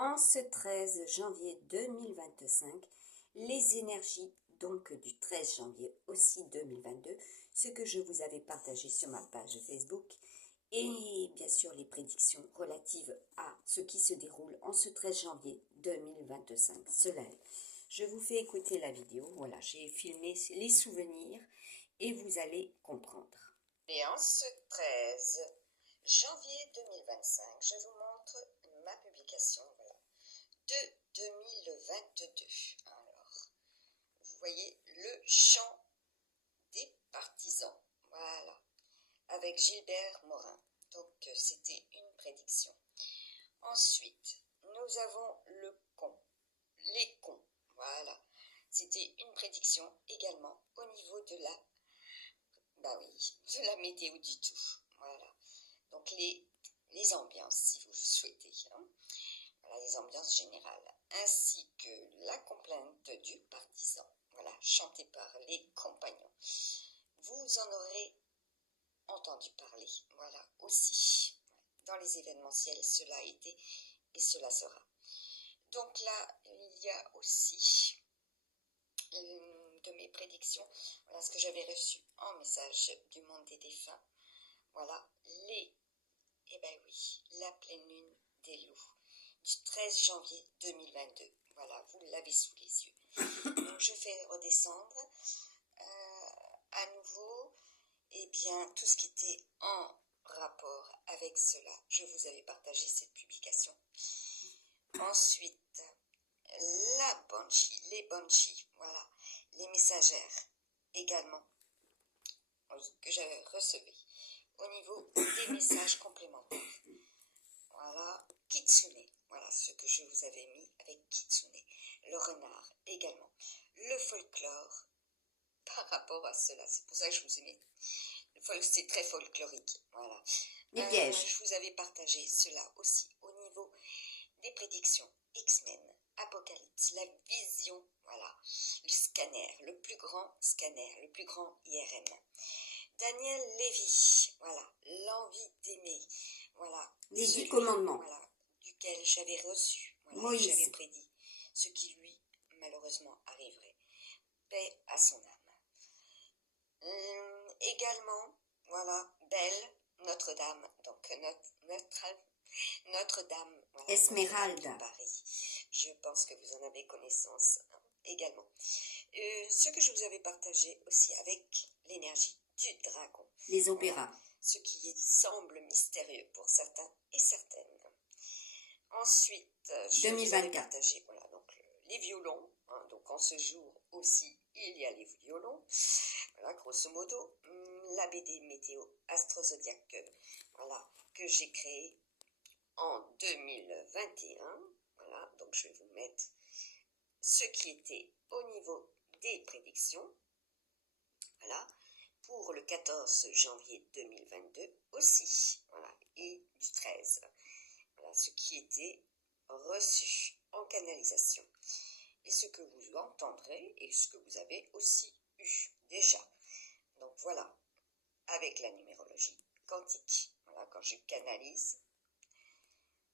En ce 13 janvier 2025, les énergies donc du 13 janvier aussi 2022, ce que je vous avais partagé sur ma page Facebook et bien sûr les prédictions relatives à ce qui se déroule en ce 13 janvier 2025. Cela est. Je vous fais écouter la vidéo, voilà, j'ai filmé les souvenirs et vous allez comprendre. Et en ce 13 janvier 2025, je vous montre ma publication de 2022. Alors, vous voyez le chant des partisans, voilà, avec Gilbert Morin. Donc, c'était une prédiction. Ensuite, nous avons les cons, voilà. C'était une prédiction également au niveau de la de la météo du tout. Voilà. Donc les ambiances, si vous souhaitez. Voilà, les ambiances générales. Ainsi que la complainte du partisan. Voilà, chantée par les compagnons. Vous en aurez entendu parler. Voilà, aussi. Dans les événementiels, cela a été et cela sera. Donc là, il y a aussi de mes prédictions, voilà ce que j'avais reçu en message du monde des défunts. Voilà, la pleine lune des loups du 13 janvier 2022. Voilà, vous l'avez sous les yeux. Donc je fais redescendre à nouveau, tout ce qui était en rapport avec cela. Je vous avais partagé cette publication. Ensuite, les banshees, voilà, les messagères également, que je recevais au niveau des messages complémentaires. Voilà, Kitsune, voilà ce que je vous avais mis avec Kitsune, le renard également, le folklore par rapport à cela, c'est pour ça que je vous ai mis, c'est très folklorique, voilà. Les pièges. Je vous avais partagé cela aussi au niveau des prédictions X-Men, Apocalypse, la vision, voilà, le scanner, le plus grand scanner, le plus grand IRM. Daniel Lévy, voilà, l'envie d'aimer, voilà. Les 10 commandements. Voilà, duquel j'avais reçu, voilà, Moïse. j'avais prédit ce qui lui, malheureusement, arriverait. Paix à son âme. Également, voilà, Belle, Notre-Dame, donc Notre-Dame, voilà, Esmeralda. de Paris. Je pense que vous en avez connaissance également. Ce que je vous avais partagé aussi avec l'énergie du dragon. Les opéras. Voilà, ce qui semble mystérieux pour certains et certaines. Ensuite, je 2024. vous avais partagé voilà, donc, les violons. Donc en ce jour aussi, il y a les violons. Voilà, grosso modo, la BD météo astro-zodiaque, voilà, que j'ai créée en 2021. Voilà, donc je vais vous mettre ce qui était au niveau des prédictions. Voilà, pour le 14 janvier 2022 aussi. Voilà, et du 13. Voilà, ce qui était reçu en canalisation. Et ce que vous entendrez et ce que vous avez aussi eu déjà. Donc voilà, avec la numérologie quantique, voilà, quand je canalise,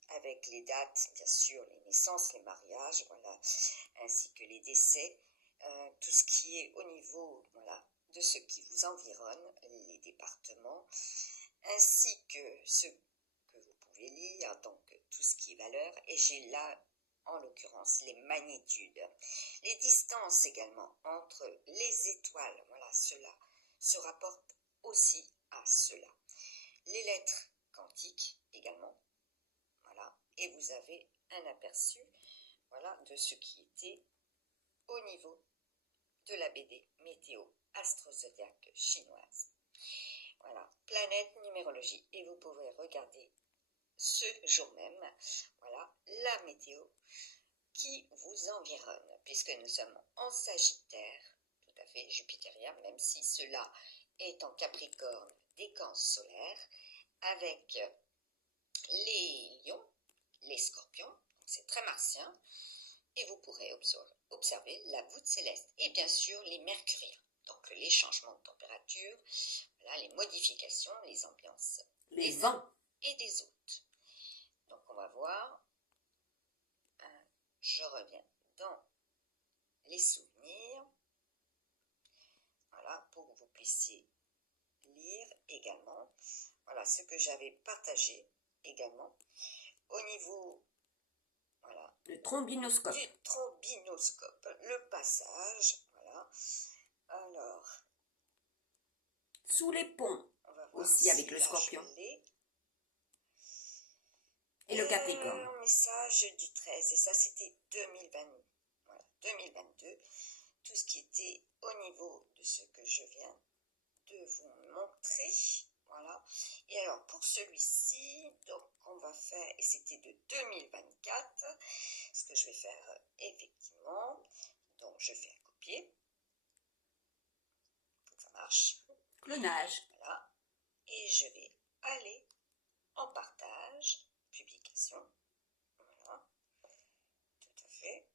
avec les dates, bien sûr, les naissances, les mariages, voilà, ainsi que les décès, tout ce qui est au niveau, voilà, de ce qui vous environne, les départements, ainsi que ce que vous pouvez lire, donc tout ce qui est valeur, et j'ai là, en l'occurrence, les magnitudes, les distances également entre les étoiles, voilà, cela se rapporte aussi à cela. Les lettres quantiques également, voilà, et vous avez un aperçu, voilà, de ce qui était au niveau de la BD météo astro-zodiaque chinoise. Voilà, planète numérologie, et vous pouvez regarder ce jour même, voilà, la météo qui vous environne, puisque nous sommes en Sagittaire, tout à fait jupitérien, même si cela est en Capricorne, décan solaire, avec les lions, les scorpions, c'est très martien, et vous pourrez observer la voûte céleste, et bien sûr les mercuriens, donc les changements de température, voilà, les modifications, les ambiances, les vents et des hôtes. Donc on va voir reviens dans les souvenirs, voilà, pour que vous puissiez lire également, voilà, ce que j'avais partagé également, au niveau, voilà, le trombinoscope. du trombinoscope, le passage, voilà, alors, Sous les ponts, on va voir aussi si avec le là, scorpion. je l'ai. Et le Capricorne. Message du 13, et ça c'était 2020, voilà, 2022, tout ce qui était au niveau de ce que je viens de vous montrer, voilà. Et alors pour celui-ci, donc on va faire, et c'était de 2024, ce que je vais faire effectivement, donc je fais un copier, faut que ça marche, Clonage. voilà, et je vais aller en partage, publication, voilà, tout à fait,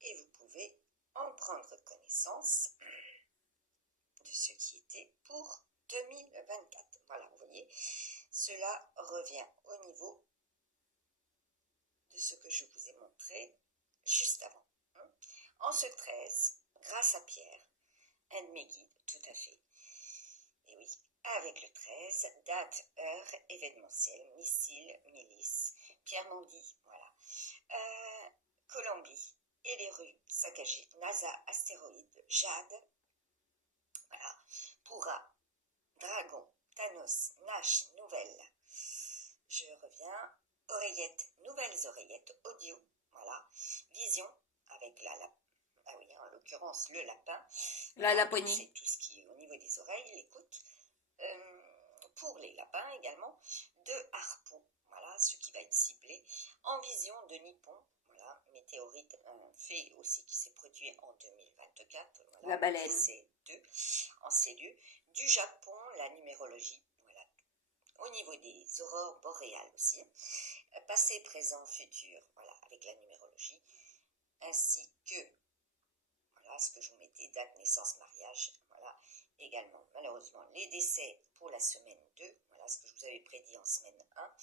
et vous pouvez en prendre connaissance de ce qui était pour 2024. Voilà, vous voyez, cela revient au niveau de ce que je vous ai montré juste avant. En ce 13, grâce à Pierre, un de mes guides, tout à fait. Et oui, avec le 13, date, heure, événementiel, missile, milice, Pierre Mandy, voilà. Colombie et les rues saccagées, NASA, astéroïde, Jade, voilà, Pourra, Dragon, Thanos, Nash, nouvelle. Je reviens, oreillettes, nouvelles oreillettes, audio, voilà, vision, avec ah oui, en l'occurrence le lapin. La Laponie. C'est tout ce qui est au niveau des oreilles, l'écoute. Pour les lapins également, de harpon, voilà, ce qui va être ciblé, en vision de Nippon, voilà, météorite, un fait aussi qui s'est produit en 2024, voilà, La baleine. C'est 2 en ces lieux, du Japon, la numérologie, voilà, au niveau des aurores boréales aussi, passé, présent, futur, voilà, avec la numérologie, ainsi que, voilà, ce que je vous mettais, date, naissance, mariage, voilà, également, malheureusement, les décès pour la semaine 2, voilà ce que je vous avais prédit en semaine 1,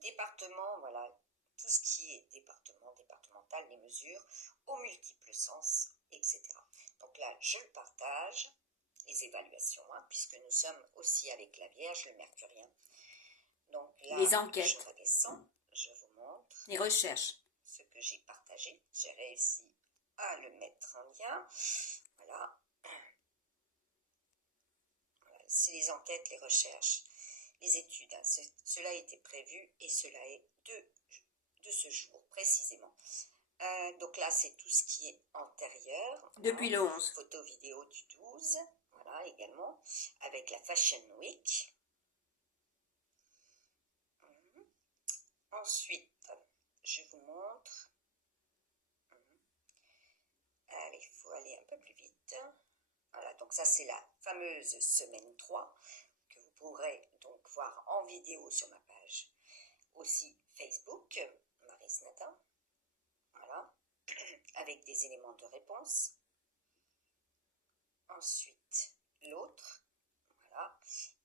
département, voilà, tout ce qui est département, départemental, les mesures, aux multiples sens, etc. Donc là, je le partage, les évaluations, puisque nous sommes aussi avec la Vierge, le Mercurien. Donc là, les enquêtes. je redescends, je vous montre. Les recherches. Ce que j'ai partagé, j'ai réussi à le mettre en lien, voilà. C'est les enquêtes, les recherches, les études. Cela a été prévu et cela est de ce jour précisément. Donc là, c'est tout ce qui est antérieur. Depuis le 11. Photo vidéo du 12, voilà également, avec la Fashion Week. Ensuite, je vous montre. Allez, il faut aller un peu plus vite. Voilà, donc ça c'est la fameuse semaine 3 que vous pourrez donc voir en vidéo sur ma page. Aussi Facebook, Maryse Natin, voilà, avec des éléments de réponse. Ensuite, l'autre, voilà,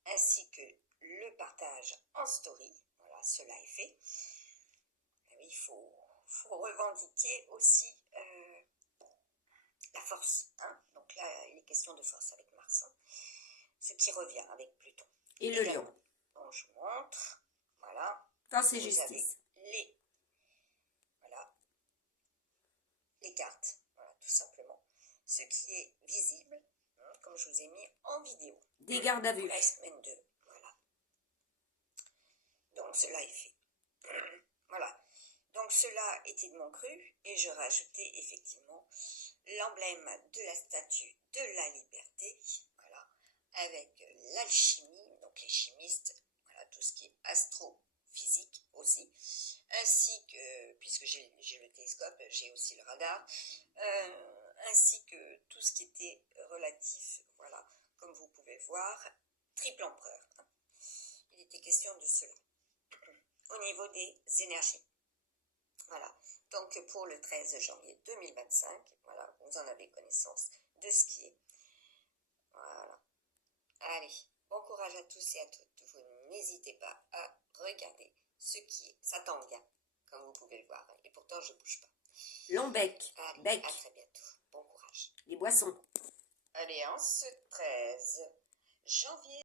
ainsi que le partage en story, voilà, cela est fait. Et oui, il faut revendiquer aussi la force, donc là il est question de force avec Mars, ce qui revient avec Pluton. Et le lion. Donc je vous montre, voilà. Force et vous justice. Avez les cartes, voilà, tout simplement. Ce qui est visible, comme je vous ai mis en vidéo. Des gardes à vue. La semaine 2, voilà. Donc cela est fait. Voilà. Donc cela était de mon cru et je rajoutais effectivement l'emblème de la statue de la liberté, voilà, avec l'alchimie, donc les chimistes, voilà, tout ce qui est astrophysique aussi, ainsi que, puisque j'ai le télescope, j'ai aussi le radar, ainsi que tout ce qui était relatif, voilà, comme vous pouvez voir, triple empereur. Il était question de cela. Au niveau des énergies. Voilà, donc pour le 13 janvier 2025, voilà, vous en avez connaissance de ce qui est. Voilà. Allez, bon courage à tous et à toutes. Vous n'hésitez pas à regarder ce qui est. Ça tend bien, comme vous pouvez le voir. Et pourtant, je ne bouge pas. Long bec. Allez, Bec. à très bientôt. Bon courage. Les boissons. Allez, en ce 13 janvier.